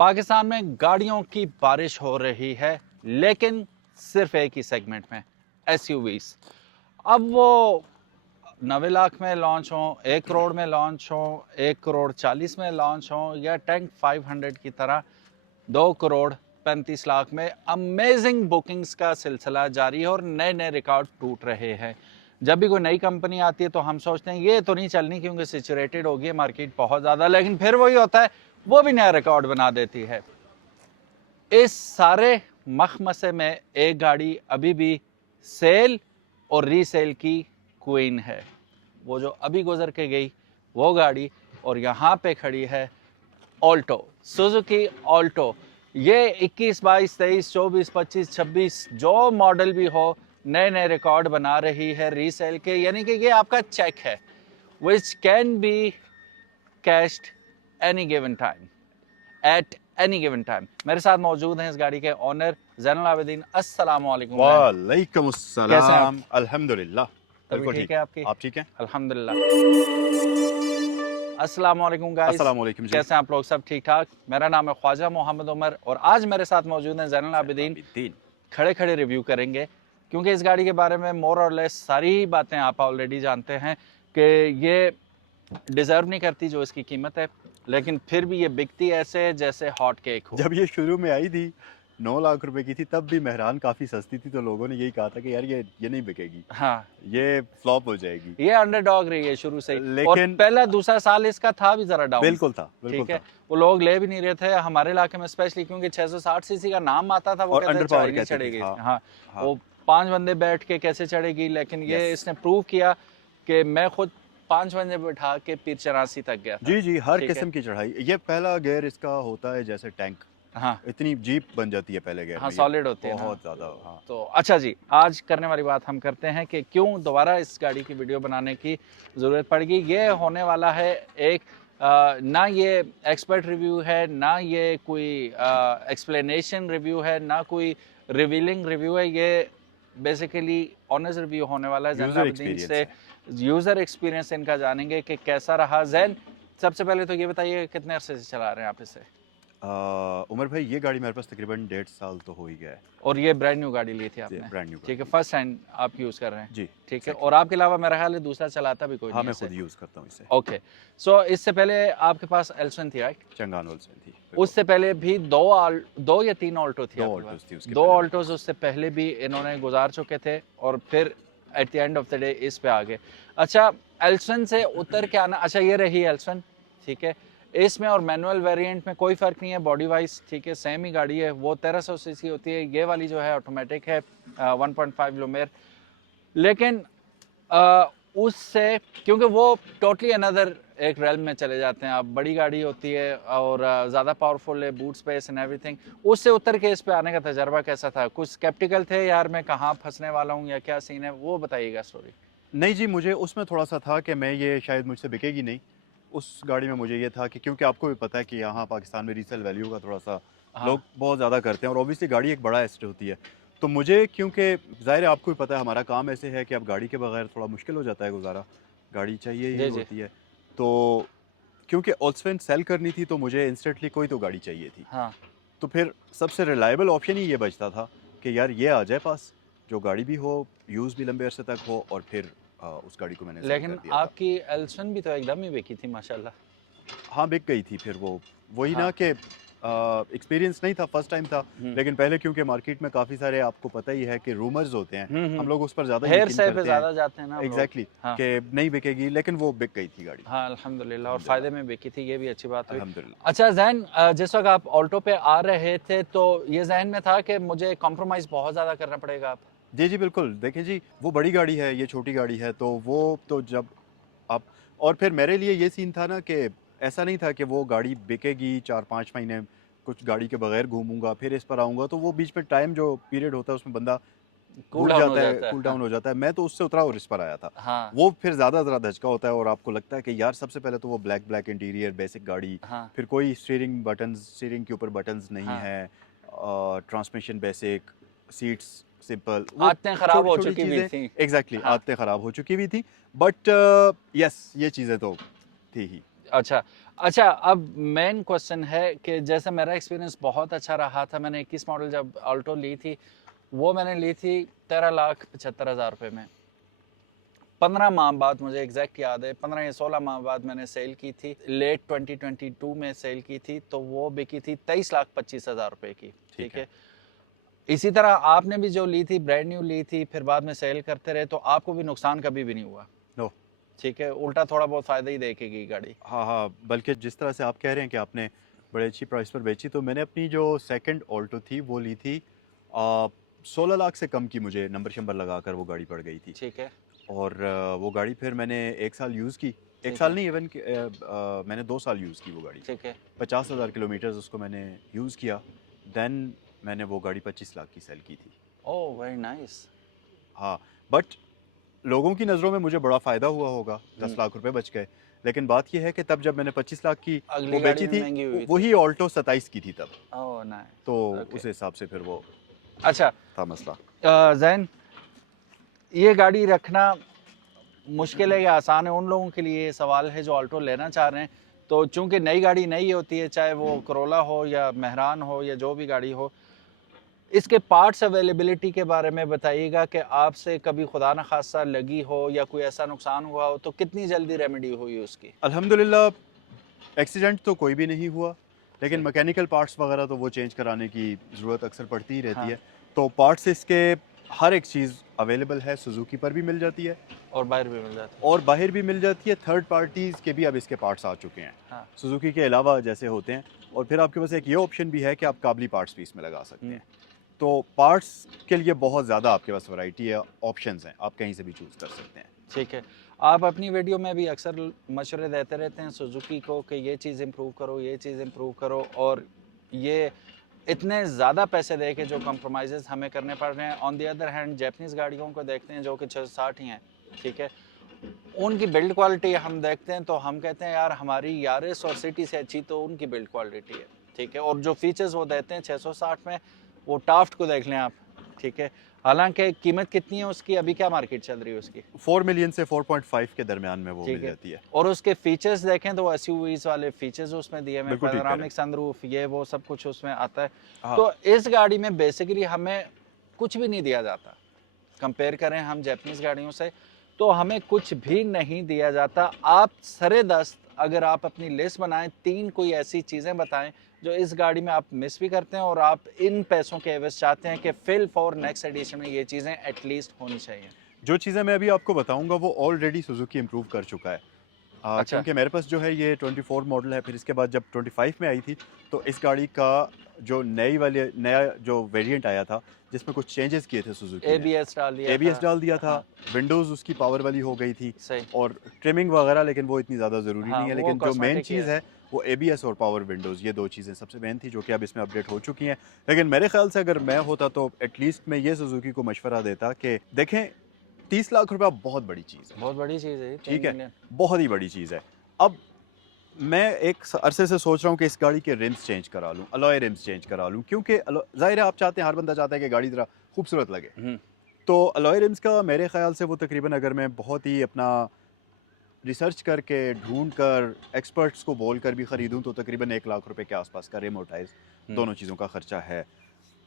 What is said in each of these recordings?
पाकिस्तान में गाड़ियों की बारिश हो रही है, लेकिन सिर्फ एक ही सेगमेंट में, एसयूवीज। अब वो 90 लाख में लॉन्च हो, 1 करोड़ में लॉन्च हो, 1 करोड़ 40 में लॉन्च हो, या टैंक 500 की तरह 2 करोड़ 35 लाख में अमेजिंग बुकिंग्स का सिलसिला जारी है और नए नए रिकॉर्ड टूट रहे हैं। जब भी कोई नई कंपनी आती है तो हम सोचते हैं ये तो नहीं चलनी क्योंकि सैचुरेटेड होगी मार्केट बहुत ज़्यादा, लेकिन फिर वही होता है, वो भी नया रिकॉर्ड बना देती है। इस सारे मखमसे में एक गाड़ी अभी भी सेल और रीसेल की क्वीन है, वो जो अभी गुजर के गई वो गाड़ी, और यहाँ पे खड़ी है ऑल्टो, सुजुकी ऑल्टो। ये 21, 22, 23, 24, 25, 26 जो मॉडल भी हो, नए नए रिकॉर्ड बना रही है रीसेल के, यानी कि ये आपका चेक है which can be cached any given time, at any given time. मेरे साथ मौजूद हैं इस गाड़ी के ऑनर ज़ैनुल आबिदीन। अस्सलाम वालेकुम। वालेकुम अस्सलाम। हैं अल्हम्दुलिल्लाह, तभी बिल्कुल ठीक है आपकी? आप ठीक हैं? अल्हम्दुलिल्लाह। अस्सलाम वालेकुम गाइस, अस्सलाम वालेकुम जी। कैसे हैं आप लोग? सब ठीक ठाक? मेरा नाम है ख्वाजा मोहम्मद उमर और आज मेरे साथ मौजूद हैं ज़ैनुल आबिदीन। खड़े खड़े रिव्यू करेंगे क्योंकि इस गाड़ी के बारे में मोर और लेस सारी बातें आप ऑलरेडी जानते हैं कि ये डिज़र्व नहीं करती जो इसकी कीमत है, लेकिन फिर भी ये बिकती ऐसे जैसे हॉट केक हो। जब ये शुरू में आई थी 9 लाख रुपए की थी, तब भी मेहरान काफ़ी सस्ती थी, तो लोगों ने यही कहा था कि यार ये नहीं बिकेगी, हाँ, ये फ्लॉप हो जाएगी। ये अंडरडॉग रही है शुरू से ही, और लेकिन पहला दूसरा साल इसका था भी ज़रा डाउन। बिल्कुल था, बिल्कुल ठीक है, था। वो लोग ले भी नहीं रहे थे हमारे इलाके में, स्पेशली क्योंकि 660 सीसी का नाम आता था, वो और कहते अंडर चढ़ाई पावर नहीं कहते थे। चढ़ेगी। हाँ, हाँ, हाँ, वो 5 बंदे बैठ के कैसे चढ़ेगी, लेकिन ये यस। इसने प्रूव किया कि मैं खुद 5 बंदे बैठा के पीर 84 तक गया था। जी जी, हर ठीक है? किस्म की चढ़ाई। ये पहला गियर इसका होता है जैसे टैंक, हाँ इतनी जीप बन जाती है पहले गियर हाँ, में, ये सॉलिड होती है ना। बहुत ज़्यादा। हाँ, तो अच्छा जी, आज करने वाली बात हम करते हैं कि क्यों दोबारा इस गाड़ी की वीडियो बनाने की ज़रूरत पड़ गई। ये होने वाला है एक ना ये एक्सपर्ट रिव्यू है, ना ये कोई एक्सप्लेनेशन रिव्यू है, ना कोई रिवीलिंग रिव्यू है। ये बेसिकली ऑनेस्ट रिव्यू होने वाला है। ज़ैनुल यूज़र आबिदीन से एक्सपीरियंस है। यूज़र एक्सपीरियंस इनका जानेंगे कि कैसा रहा। ज़ैन, सबसे पहले तो ये बताइए कितने अरसे से चला रहे हैं आप इसे? उमर भाई, ये गाड़ी मेरे पास तकरीबन 1.5 साल तो हो ही गया है। और ये ब्रांड न्यू गाड़ी ली थी आपने? ब्रांड न्यू ठीक है, गाड़ी। फर्स्ट हैंड आप यूज़ कर रहे हैं? जी, ठीक है, exactly। और आपके अलावा मेरा ख्याल है दूसरा चलाता भी कोई हाँ, नहीं है मैं इसे? खुद यूज़ करता हूँ इसे। ओके, सो इससे पहले आपके पास एल्सन थी, राइट? चंगानोल से थी। उससे पहले भी 2 या 3 ऑल्टो थी 2 आपके ऑल्टोस पास? थी उसके 2 पहले। ऑल्टोज उससे पहले भी इन्होंने गुजार चुके थे और फिर at the end of the day इस पे आ गए। अच्छा, एल्सन से उतर के आना, अच्छा ये रही एल्सन, ठीक है। इसमें और मैनुअल वेरिएंट में कोई फ़र्क नहीं है बॉडी वाइज, ठीक है, सेम ही गाड़ी है। वो 1300 सीसी होती है, ये वाली जो है ऑटोमेटिक है 1.5 लुमेर। लेकिन उससे, क्योंकि वो टोटली अनदर एक रेल्म में चले जाते हैं, अब बड़ी गाड़ी होती है और ज़्यादा पावरफुल है, बूट स्पेस एंड एवरीथिंग। उससे उतर के इस पे आने का तजर्बा कैसा था? कुछ स्केप्टिकल थे यार मैं कहाँ फंसने वाला हूँ या क्या सीन है, वो बताइएगा स्टोरी। नहीं जी, मुझे उसमें थोड़ा-सा था कि मैं ये शायद मुझसे बिकेगी नहीं। उस गाड़ी में मुझे ये था कि क्योंकि आपको भी पता है कि यहाँ पाकिस्तान में रीसेल वैल्यू का थोड़ा-सा हाँ लोग बहुत ज़्यादा करते हैं, और ऑब्वियसली गाड़ी एक बड़ा एसेट होती है। तो मुझे, क्योंकि ज़ाहिर है आपको भी पता है हमारा काम ऐसे है कि अब गाड़ी के बगैर थोड़ा मुश्किल हो जाता है गुज़ारा, गाड़ी चाहिए ही जी जी। होती है। तो क्योंकि ओल्सफेन सेल करनी थी तो मुझे इंस्टेंटली कोई तो गाड़ी चाहिए थी। हाँ, तो फिर सबसे रिलायबल ऑप्शन ही ये बचता था कि यार ये आ जाए पास, जो गाड़ी भी हो, यूज़ भी लंबे अरसे तक हो, और फिर उस गाड़ी को मैंने सेल लेकिन कर दिया था। आपकी एल्सन भी तो एकदम ही बिकी थी माशाल्लाह। हाँ, बिक गई थी फिर वो। वही हाँ। ना कि एक्सपीरियंस नहीं था, फर्स्ट टाइम था। लेकिन पहले क्योंकि मार्केट में काफ़ी सारे, आपको पता ही है कि रूमर्स होते हैं, हम लोग उस पर ज़्यादा हेयर यकीन से पे करते ज़्यादा हैं। जाते हैं ना हम लोग। एग्जैक्टली, हाँ कि नहीं बिकेगी, लेकिन वो बिक गई थी गाड़ी। हाँ, अल्हम्दुलिल्लाह, और अल्हम्दुलिल्लाह, फ़ायदे में बिकी थी, ये भी अच्छी बात हुई। अल्हम्दुलिल्लाह। अच्छा ज़ैन, जिस वक्त आप ऑल्टो पे आ रहे थे तो ये जहन में था कि मुझे कॉम्प्रोमाइज़ बहुत ज़्यादा करना पड़ेगा आप? जी, जी, बिल्कुल। देखिए जी, वो बड़ी गाड़ी है, ये छोटी गाड़ी है, तो वो तो जब आप, और फिर मेरे लिए ये सीन था ना कि ऐसा नहीं था कि वो गाड़ी बिकेगी 4-5 महीने, कुछ गाड़ी के बगैर घूमूँगा, फिर इस पर आऊँगा, तो वो बीच में टाइम जो पीरियड होता है उसमें बंदा कूल भूल डाउन हो जाता है, जाता है। कूल हाँ डाउन हो जाता है। मैं तो उससे उतरा और इस पर आया था। हाँ वो फिर ज़्यादा धचका होता है, और आपको लगता है कि यार सबसे पहले तो वो ब्लैक ब्लैक इंटीरियर, बेसिक गाड़ी, हाँ फिर कोई स्टीयरिंग के ऊपर बटन्स नहीं हाँ। है, ट्रांसमिशन बेसिक, सीट्स सिंपल, वो आदतें ख़राब हो छोटी-छोटी चुकी भी चीज़ें। थी। एग्ज़ैक्टली, हाँ, आदतें ख़राब हो चुकी भी थी, बट यस, ये चीज़ें तो थी ही। अच्छा, अच्छा, अब मेन क्वेश्चन है कि जैसे मेरा एक्सपीरियंस बहुत अच्छा रहा था, मैंने 21 मॉडल जब ऑल्टो ली थी, वो मैंने ली थी 13,75,000 रुपये में। 15 माह बाद, मुझे एग्जैक्ट याद है, 15 या 16 माह बाद मैंने सेल की थी, लेट 2022 में सेल की थी, तो वो बिकी थी 23,25,000 रुपये की। ठीक है। इसी तरह आपने भी जो ली थी, ब्रांड न्यू ली थी, फिर बाद में सेल करते रहे, तो आपको भी नुकसान कभी भी नहीं हुआ? नो। ठीक है, उल्टा थोड़ा बहुत फ़ायदा ही देखेगी गाड़ी। हाँ हाँ, बल्कि जिस तरह से आप कह रहे हैं कि आपने बड़े अच्छी प्राइस पर बेची, तो मैंने अपनी जो सेकंड ऑल्टो थी वो ली थी 16 लाख से कम की, मुझे नंबर शंबर लगा कर वो गाड़ी पड़ गई थी। ठीक है। और वो गाड़ी फिर मैंने 1 साल यूज़ की, ठीक 1 साल है। नहीं, इवन मैंने 2 साल यूज़ की वो गाड़ी। ठीक है। 50,000 किलोमीटर्स उसको मैंने यूज़ किया, देन मैंने वो गाड़ी 25 लाख की सेल की थी। ओह, वेरी नाइस। हाँ, बट लोगों की नज़रों में मुझे बड़ा फ़ायदा हुआ होगा, 10 लाख रुपए बच गए। लेकिन बात ये है कि तब जब मैंने 25 लाख की अगली वो गाड़ी बेची भी थी, महंगी हुई थी। वही ऑल्टो 27 की थी तब, ओह नाइस। तो ओके। उस हिसाब से फिर वो अच्छा, था मसला। जैन, ये गाड़ी रखना मुश्किल है या आसान है? उन लोगों के लिए ये सवाल है जो ऑल्टो लेना चाह रहे हैं। तो चूंकि नई गाड़ी नई होती है, चाहे वो करोला हो या मेहरान हो या जो भी गाड़ी हो, इसके पार्ट्स अवेलेबिलिटी के बारे में बताइएगा कि आपसे कभी खुदा न खास्ता लगी हो या कोई ऐसा नुकसान हुआ हो तो कितनी जल्दी रेमेडी हुई उसकी? अल्हम्दुलिल्लाह एक्सीडेंट तो कोई भी नहीं हुआ, लेकिन सही। मैकेनिकल पार्ट्स वगैरह तो वो चेंज कराने की ज़रूरत अक्सर पड़ती ही रहती हाँ। है। तो पार्ट्स इसके हर एक चीज़ अवेलेबल है, सुजुकी पर भी मिल जाती है और बाहर भी मिल जाती है। और बाहर भी मिल जाती है। थर्ड पार्टीज़ के भी अब इसके पार्ट्स आ चुके हैं, हाँ। सुजुकी के अलावा जैसे होते हैं। और फिर आपके पास एक ये ऑप्शन भी है कि आप काबली पार्ट्स भी इसमें लगा सकते हैं। तो पार्ट्स के लिए बहुत ज़्यादा आपके पास वैरायटी है, ऑप्शंस हैं, आप कहीं से भी चूज़ कर सकते हैं। ठीक है। आप अपनी वीडियो में भी अक्सर मशवरे देते रहते हैं सुजुकी को कि ये चीज़ इम्प्रूव करो, ये चीज़ इम्प्रूव करो, और ये इतने ज़्यादा पैसे दे के जो कंप्रोमाइज़ हमें करने पड़ रहे हैं। On the other hand Japanese गाड़ियों को देखते हैं जो कि 660 ही हैं, ठीक है, उनकी बिल्ड क्वालिटी हम देखते हैं तो हम कहते हैं यार हमारी यारिस और सिटी से अच्छी तो उनकी बिल्ड क्वालिटी है, ठीक है, और जो फीचर्स वो देते हैं 660 में, वो टाफ्ट को देख लें आप, ठीक है। हालांकि कीमत कितनी है उसकी, अभी क्या मार्केट चल रही है उसकी? 4 मिलियन से 4.5 के दरमियान में वो ठीक मिल है। जाती है। और उसके फीचर्स देखें तो एसयूवीज वाले फीचर्स उसमें दिए हुए हैं, बिल्कुल ठीक कह रहे हैं। पैनोरामिक सनरूफ, ये वो सब कुछ उसमें आता है। हाँ। तो इस गाड़ी में बेसिकली हमें कुछ भी नहीं दिया जाता। कंपेयर करें हम जैपनीज गाड़ियों से तो हमें कुछ भी नहीं दिया जाता। आप सरे दस्त अगर आप अपनी लिस्ट बनाएं, 3 कोई ऐसी चीज़ें बताएं जो इस गाड़ी में आप मिस भी करते हैं और आप इन पैसों के एवज चाहते हैं कि फिल फॉर नेक्स्ट एडिशन में ये चीज़ें एटलीस्ट होनी चाहिए। जो चीज़ें मैं अभी आपको बताऊंगा वो ऑलरेडी सुजुकी इम्प्रूव कर चुका है। अच्छा। क्योंकि मेरे पास जो है ये 24 मॉडल है, फिर इसके बाद जब 25 में आई थी तो इस गाड़ी का जो नया जो वेरिएंट आया था जिसमें कुछ चेंजेस किए थे सुजुकी ने। एबीएस डाल दिया एबीएस था। डाल दिया था, हाँ, विंडोज़ उसकी पावर वाली हो गई थी सही। और ट्रिमिंग वगैरह, लेकिन वो इतनी ज़्यादा ज़रूरी हाँ, नहीं है। वो लेकिन जो मेन कॉस्मेटिक ही चीज़ है। है वो एबीएस और पावर विंडोज़, ये 2 चीज़ें सबसे मेन थी जो कि अब इसमें अपडेट हो चुकी हैं। लेकिन मेरे ख्याल से अगर मैं होता तो एटलीस्ट मैं ये सुजुकी को मशवरा देता कि देखें 30 लाख रुपया बहुत बड़ी चीज़ है, बहुत बड़ी चीज़ है ये, 3 ठीक है, मिलियन। बहुत ही बड़ी चीज़ है। अब मैं एक अरसे से सोच रहा हूँ कि इस गाड़ी के रिम्स चेंज करा लूँ, अलॉय रिम्स चेंज करा लूँ, क्योंकि ज़ाहिर है आप चाहते हैं, हर बंदा चाहता है कि गाड़ी ज़रा खूबसूरत लगे। तो अलॉय रिम्स का मेरे ख्याल से वो तकरीबन, अगर मैं बहुत ही अपना रिसर्च करके ढूंढ कर एक्सपर्ट्स को बोल कर भी ख़रीदूँ तो तकरीबन 1 लाख रुपए के आसपास का रिम और टायर्स दोनों चीज़ों का ख़र्चा है।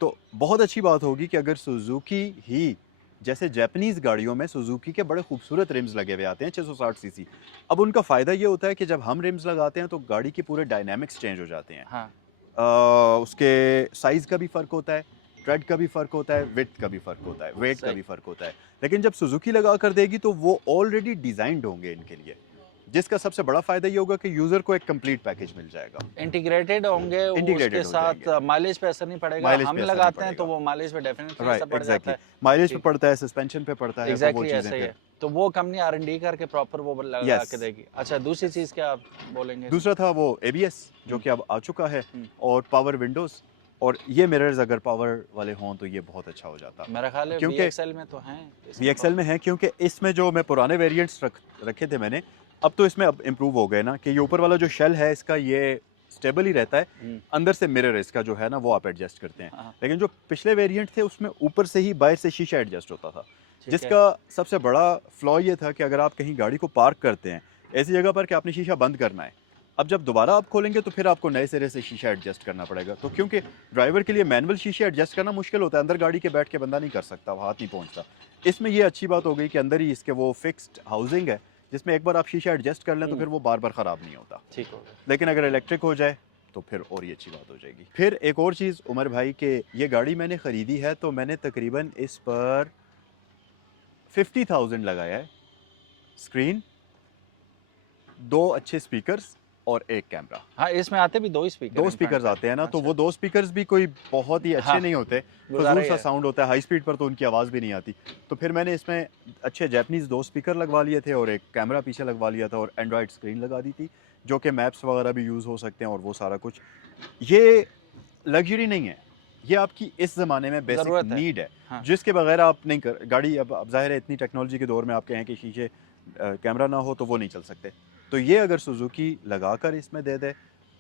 तो बहुत अच्छी बात होगी कि अगर सुजुकी ही, जैसे जापानीज़ गाड़ियों में सुजुकी के बड़े खूबसूरत रिम्स लगे हुए आते हैं 660 सीसी, अब उनका फ़ायदा ये होता है कि जब हम रिम्स लगाते हैं तो गाड़ी के पूरे डायनामिक्स चेंज हो जाते हैं। हाँ। उसके साइज़ का भी फ़र्क होता है, ट्रेड का भी फ़र्क होता है, विड्थ का भी फ़र्क होता है, वेट का सही। भी फ़र्क होता है। लेकिन जब सुजुकी लगा कर देगी तो वो ऑलरेडी डिज़ाइंड होंगे इनके लिए, जिसका सबसे बड़ा फ़ायदा ये होगा कि यूज़र को एक कंप्लीट पैकेज मिल जाएगा। इंटीग्रेटेड होंगे, इंटीग्रेटेड उसके हो साथ जाएंगे, माइलेज पे असर नहीं पड़ेगा। माइलेज हम पे असर नहीं लगाते हैं तो पड़ेगा। वो माइलेज पे डेफिनेटली राइट, असर पड़ जाता एग्जैक्टली, है। माइलेज पे ठीक। पड़ता है, सस्पेंशन पे पड़ता है, तो वो एग्जैक्टली चीज़ें ऐसा ही फिर। है। तो वो कंपनी R&D करके प्रॉपर वो लगा यस। के देगी। अच्छा, दूसरी चीज़ क्या आप बोलेंगे? दूसरा था वो एबीएस जो कि अब आ चुका है, हम्म। और पावर विंडोज़, और ये मिरर्स अगर पावर वाले हों तो ये बहुत अच्छा हो जाता। मेरा ख्याल है क्योंकि VXL में तो हैं। VXL में है, क्योंकि इसमें जो मैं पुराने वेरिएंट्स रखे थे मैंने, अब तो इसमें अब इम्प्रूव हो गए ना, कि ये ऊपर वाला जो शेल है इसका ये स्टेबल ही रहता है, अंदर से मिरर इसका जो है ना वो आप एडजस्ट करते हैं। हाँ। लेकिन जो पिछले वेरिएंट थे उसमें ऊपर से ही बाहर से शीशा एडजस्ट होता था, ठीक है। जिसका सबसे बड़ा फ्लॉ ये था कि अगर आप कहीं गाड़ी को पार्क करते हैं ऐसी जगह पर कि आपने शीशा बंद करना है, अब जब दोबारा आप खोलेंगे तो फिर आपको नए सिरे से शीशा एडजस्ट करना पड़ेगा। तो क्योंकि ड्राइवर के लिए मैनुअल शीशे एडजस्ट करना मुश्किल होता है, अंदर गाड़ी के बैठ के बंदा नहीं कर सकता, वो हाथ नहीं पहुंचता। इसमें ये अच्छी बात हो गई कि अंदर ही इसके वो फिक्स्ड हाउसिंग है, जिसमें एक बार आप शीशा एडजस्ट कर लें तो फिर वो बार बार ख़राब नहीं होता। ठीक हो गया। लेकिन अगर इलेक्ट्रिक हो जाए तो फिर और ही अच्छी बात हो जाएगी। फिर एक और चीज़ उमर भाई, के ये गाड़ी मैंने ख़रीदी है तो मैंने तकरीबन इस पर 50,000 लगाया है। स्क्रीन, 2 अच्छे स्पीकर्स और एक कैमरा। हाँ, इसमें आते भी 2 ही स्पीकर, 2 स्पीकर्स आते हैं ना, तो वो 2 स्पीकर्स भी कोई बहुत ही अच्छे हाँ, नहीं होते, गुजारा फजूल ही सा है। साउंड होता है, हाई स्पीड पर तो उनकी आवाज़ भी नहीं आती। तो फिर मैंने इसमें अच्छे जैपनीज़ 2 स्पीकर लगवा लिए थे और एक कैमरा पीछे लगवा लिया था और एंड्रॉयड स्क्रीन लगा दी थी, जो कि मैप्स वगैरह भी यूज़ हो सकते हैं और वो सारा कुछ। ये लग्जरी नहीं है, ये आपकी इस ज़माने में बेसिक ज़रूरत है। नीड है, हाँ। जिसके बगैर आप नहीं कर गाड़ी। अब ज़ाहिर है इतनी टेक्नोलॉजी के दौर में आप कहें कि शीशे कैमरा ना हो तो वो नहीं चल सकते। तो ये अगर सुजुकी लगा कर इसमें दे दे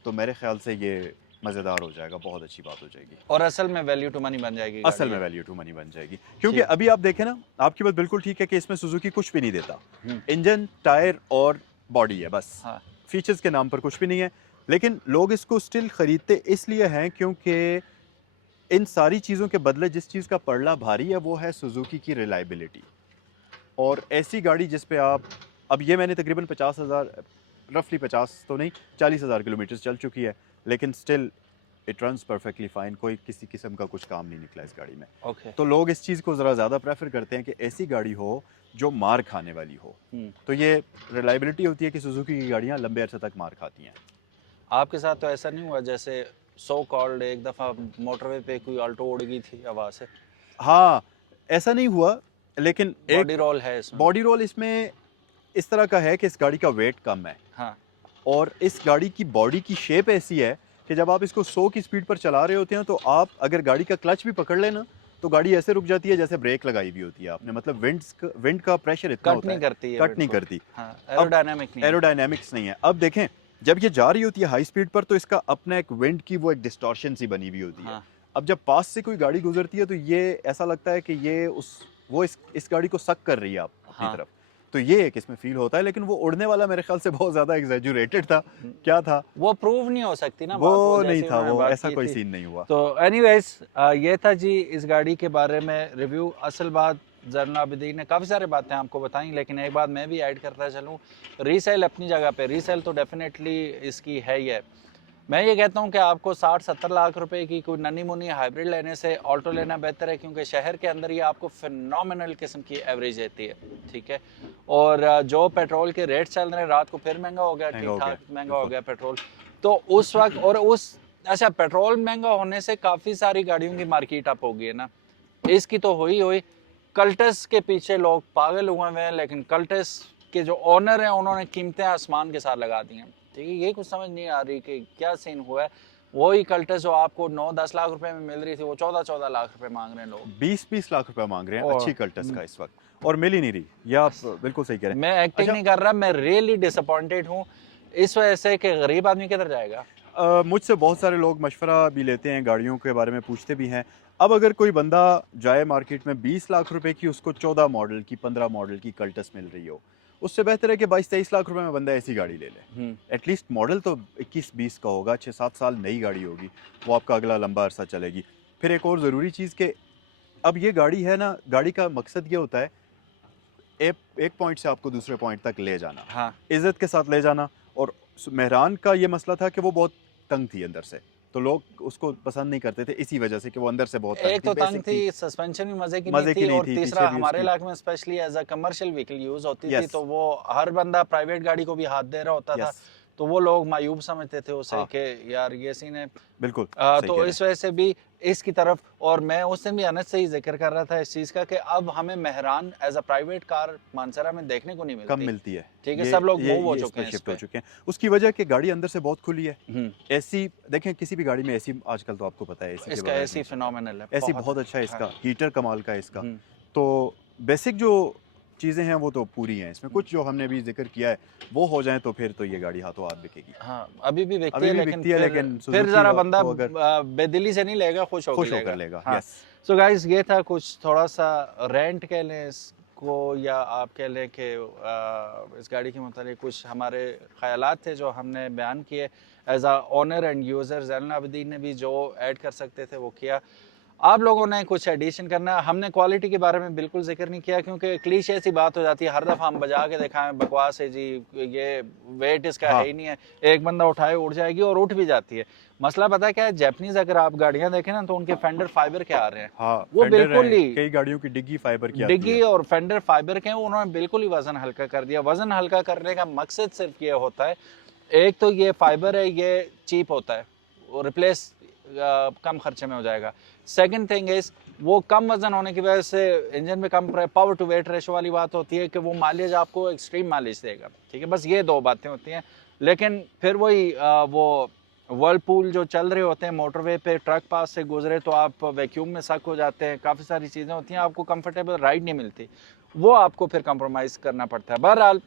तो मेरे ख्याल से ये मज़ेदार हो जाएगा, बहुत अच्छी बात हो जाएगी। और असल में वैल्यू टू मनी बन जाएगी असल गाड़ी में ये। वैल्यू टू मनी बन जाएगी, क्योंकि जी। अभी आप देखें ना, आपकी बात बिल्कुल ठीक है कि इसमें सुजुकी कुछ भी नहीं देता। हम्म। इंजन, टायर और बॉडी है बस, हाँ। फीचर्स के नाम पर कुछ भी नहीं है। लेकिन लोग इसको स्टिल ख़रीदते इसलिए हैं क्योंकि इन सारी चीज़ों के बदले जिस चीज़ का पड़ला भारी है वो है सुजुकी की रिलायबिलिटी। और ऐसी गाड़ी जिस पे आप, अब ये मैंने तकरीबन 50,000, रफली 50 तो नहीं, 40,000 किलोमीटर चल चुकी है, लेकिन still it runs perfectly fine, कोई किसी किस्म का कुछ काम नहीं निकला इस गाड़ी में। ओके। तो लोग इस चीज़ को ज़रा ज़्यादा प्रेफर करते हैं कि ऐसी गाड़ी हो जो मार खाने वाली हो। तो ये रिलायबिलिटी होती है कि सुजुकी की गाड़ियाँ लंबे अरसे तक मार खाती हैं। आपके साथ तो ऐसा नहीं हुआ जैसे सो कॉल्ड एक दफ़ा मोटरवे पे कोई अल्टो उड़ गई थी हवा से? हाँ, ऐसा नहीं हुआ, लेकिन बॉडी एक रोल है इसमें। बॉडी रोल इसमें इस तरह का है कि इस गाड़ी का वेट कम है हाँ। और इस गाड़ी की बॉडी की शेप ऐसी है कि जब आप इसको 100 की स्पीड पर चला रहे होते हैं तो आप अगर गाड़ी का क्लच भी पकड़ लेना तो गाड़ी ऐसे रुक जाती है जैसे ब्रेक लगाई हुई होती है आपने। मतलब विंड का प्रेशर इतना कट होता नहीं है, करती है, कट नहीं बिल्कुल। करती। हाँ, एरोडायनामिक नहीं है। एरोडायनेमिक्स नहीं है। अब देखें, जब ये जा रही होती है हाई स्पीड पर तो इसका अपना एक विंड की वो एक डिस्टॉर्शन सी बनी हुई होती है। हाँ। अब जब पास से कोई गाड़ी गुजरती है तो ये ऐसा लगता है कि ये इस गाड़ी को सक कर रही है आप अपनी हाँ। तरफ। तो ये एक इसमें फील होता है, लेकिन वो उड़ने वाला मेरे ख्याल से बहुत ज़्यादा एग्जैजुरेटेड था। क्या था वो प्रूव नहीं हो सकती ना वो बात, नहीं जैसे था, उन्होंने वो बात ऐसा की कोई थी। सीन नहीं हुआ। तो एनीवेज ये था जी इस गाड़ी के बारे में रिव्यू। असल बात ज़ैनुल आबिदीन ने काफ़ी सारी बातें आपको बताई, लेकिन एक बात मैं भी ऐड करता चलूँ, रीसेल अपनी जगह पे, रीसेल तो डेफिनेटली इसकी है ही है। मैं ये कहता हूँ कि आपको 60-70 लाख रुपए की कोई नन्ही मुन्नी हाइब्रिड लेने से ऑल्टो लेना बेहतर है, क्योंकि शहर के अंदर ये आपको फिनोमिनल किस्म की एवरेज देती है। ठीक है। और जो पेट्रोल के रेट चल रहे हैं, रात को फिर महंगा हो गया, महंगा हो ठीक ठाक गया, महंगा हो बिल्कुल। गया पेट्रोल। तो उस वक्त और उस अच्छा, पेट्रोल महंगा होने से काफ़ी सारी गाड़ियों की मार्केट अप हो गई है ना, इसकी तो हुई कल्टस के पीछे लोग पागल हुए हैं, लेकिन कल्टस के जो ओनर हैं उन्होंने कीमतें आसमान के साथ लगा दी हैं। ठीक है, ये कुछ समझ नहीं आ रही कि क्या सीन हुआ है। वही कल्टस जो आपको 9-10 लाख रुपए में मिल रही थी, वो 14-14 लाख रुपए मांग रहे हैं लोग। 20-20 लाख रुपए मांग रहे हैं और अच्छी कल्टस का इस वक्त, और मिल ही नहीं रही। ये आप बिल्कुल सही कह रहे हैं। मैं एक्टिंग अच्छा, नहीं कर रहा, मैं रियली डिसअपॉइंटेड हूँ इस वजह से कि गरीब आदमी किधर जाएगा। मुझसे बहुत सारे लोग मशवरा भी लेते हैं, गाड़ियों के बारे में पूछते भी हैं। अब अगर कोई बंदा जाए मार्केट में 20 लाख रुपए की, उसको 14 मॉडल की, 15 मॉडल की कल्टस मिल रही हो, उससे बेहतर है कि 22-23 लाख रुपए में बंदा ऐसी गाड़ी ले ले। एटलीस्ट मॉडल तो 21-20 का होगा, 6-7 साल नई गाड़ी होगी, वो आपका अगला लंबा अरसा चलेगी। फिर एक और ज़रूरी चीज़ कि अब ये गाड़ी है ना, गाड़ी का मकसद ये होता है एक पॉइंट से आपको दूसरे पॉइंट तक ले जाना, हाँ। इज़्ज़त के साथ ले जाना। और मेहरान का ये मसला था कि वो बहुत तंग थी अंदर से, तो लोग उसको पसंद नहीं करते थे इसी वजह से कि वो अंदर से बहुत एक तो तंग बेसिक थी, सस्पेंशन भी मजे की मजे नहीं की थी, नहीं और थी, तीसरा पीछे भी हमारे उसकी- इलाके में specially as a commercial vehicle use होती थी, Yes. तो वो हर बंदा प्राइवेट गाड़ी को भी हाथ दे रहा होता था, Yes. तो वो लोग मायूब समझते थे उसे हाँ। कि यार ये सीन है। बिल्कुल सही कह तो रहे इस वजह से भी इसकी तरफ, और मैं उस दिन भी अनस से ही जिक्र कर रहा था इस चीज़ का कि अब हमें Mehran as a private car Mansehra में देखने को नहीं हैं, कम मिलती। मिलती है। ठीक है, सब लोग मूव हो ये चुके हैं इस शिफ्ट हो पे। चुके हैं। उसकी वजह कि गाड़ी अंदर से बहुत खुली है। हम्म, एसी देखें, किसी भी गाड़ी में एसी आजकल तो आपको पता है एसी के इसका बगैर ऐसी नहीं चलता। फिनोमिनल है, एसी बहुत अच्छा है इसका, हाँ। हीटर कमाल का है इसका। हम्म, तो बेसिक जो चीज़ें हैं वो तो पूरी हैं इसमें। कुछ जो हमने भी जिक्र किया है वो हो जाए तो फिर तो ये गाड़ी हाथों हाथ बिकेगी। हाँ, अभी भी बिकती अभी है, भी लेकिन बिकती है, फिर लेकिन फिर सुजुकी जरा को बंदा अगर बेदिली से नहीं लेगा, खुश खुश होकर होकर लेगा। हाँ। यस। सो गाइस, ये था कुछ थोड़ा सा रेंट कह लें, आपको या आप कह लें कि इस गाड़ी के मुतालिक कुछ हमारे ख़यालात थे जो हमने बयान किए as a owner and user. Zainul Abidin ने भी जो ऐड कर सकते थे वो किया। आप लोगों ने कुछ एडिशन करना है। हमने क्वालिटी के बारे में बिल्कुल जिक्र नहीं किया क्योंकि क्लीशे ऐसी बात हो जाती है, हर दफ़ा हम बजा के दिखाएं बकवास है जी, ये वेट इसका हाँ। है ही नहीं है, एक बंदा उठाए उड़ जाएगी और उठ भी जाती है। मसला पता है क्या है, जैपनीज़ अगर आप गाड़ियाँ देखें ना तो उनके फेंडर फाइबर के आ रहे हैं, हाँ, वो फेंडर बिल्कुल हैं, ही कई गाड़ियों की डिग्गी फाइबर की आती डिग्गी है। और फेंडर फाइबर के हैं, उन्होंने बिल्कुल ही वजन हल्का कर दिया। वजन हल्का करने का मकसद सिर्फ ये होता है, एक तो ये फाइबर है, ये चीप होता है, वो रिप्लेस कम खर्चे में हो जाएगा। सेकंड थिंग इज वो कम वजन होने की वजह से इंजन में कम पावर टू वेट रेशो वाली बात होती है कि वो माइलेज आपको एक्सट्रीम माइलेज देगा, ठीक है। बस ये दो बातें होती हैं। लेकिन फिर वही वो वर्लपूल जो चल रहे होते हैं मोटरवे पे, ट्रक पास से गुजरे तो आप वैक्यूम में सक हो जाते हैं, काफ़ी सारी चीज़ें होती हैं, आपको कंफर्टेबल राइड नहीं मिलती, वो आपको फिर कंप्रोमाइज़ करना पड़ता है। बहरहाल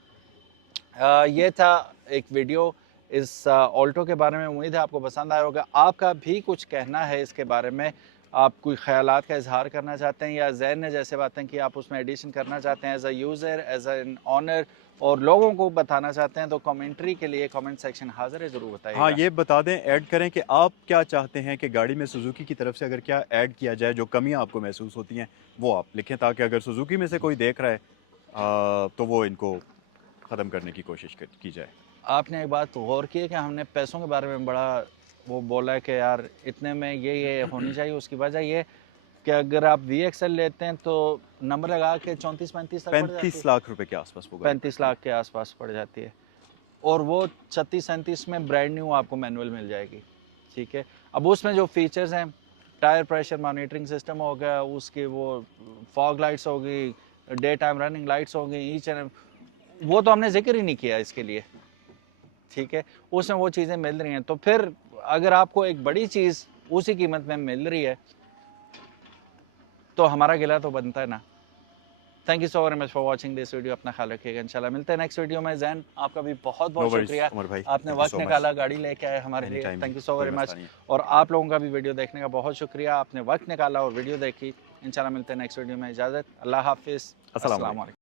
ये था एक वीडियो इस ऑल्टो के बारे में। उम्मीद है आपको पसंद आया होगा। आपका भी कुछ कहना है इसके बारे में, आप कोई ख्यालात का इजहार करना चाहते हैं या ज़ैन ने जैसे बातें कि आप उसमें एडिशन करना चाहते हैं as a user, as an owner, और लोगों को बताना चाहते हैं, तो कमेंट्री के लिए कमेंट सेक्शन हाजिर है, ज़रूर हाँ, बताइएगा। ये बता दें, ऐड करें कि आप क्या चाहते हैं कि गाड़ी में सुजुकी की तरफ से अगर क्या ऐड किया जाए, जो कमियां आपको महसूस होती हैं वो आप लिखें, ताकि अगर सुजुकी में से कोई देख रहा है तो वो इनको ख़त्म करने की कोशिश की जाए। आपने एक बात गौर की है कि हमने पैसों के बारे में बड़ा वो बोला है कि यार इतने में ये होनी चाहिए। उसकी वजह ये कि अगर आप VXL लेते हैं तो नंबर लगा के 34-35 तक पड़ जाती 35 है, लाख रुपए के आसपास वो गाड़ी 35 लाख के आसपास पड़ जाती है, और वो 36-37 में ब्रांड न्यू आपको मैनुअल मिल जाएगी, ठीक है। अब उसमें जो फीचर्स हैं, टायर प्रेशर मॉनिटरिंग सिस्टम हो गया, उसके वो फॉग लाइट्स हो गई, डे टाइम रनिंग लाइट्स हो गई, ईच एंड वो तो हमने जिक्र ही नहीं किया इसके लिए, ठीक है। उसमें वो चीज़ें मिल रही हैं, तो फिर अगर आपको एक बड़ी चीज़ उसी कीमत में मिल रही है तो हमारा गिला तो बनता है ना। Thank you so very much for watching this video. अपना ख्याल रखिएगा, इंशाल्लाह मिलते हैं नेक्स्ट वीडियो में। जैन, आपका भी बहुत नो बहुत वरीज शुक्रिया, उमर भाई, आपने थैंक यू वक्त सो मच। निकाला, गाड़ी लेके आए हमारे एनी लिए। Time thank ji, you so कोई वेरी मसला मच। नहीं है। और आप लोगों का भी वीडियो देखने का बहुत शुक्रिया, आपने वक्त निकाला और वीडियो देखी। इंशाल्लाह मिलते हैं नेक्स्ट वीडियो में। इजाज़त, अल्लाह हाफिज़, अस्सलाम अस्सलाम वालेकुम। वालेकुम।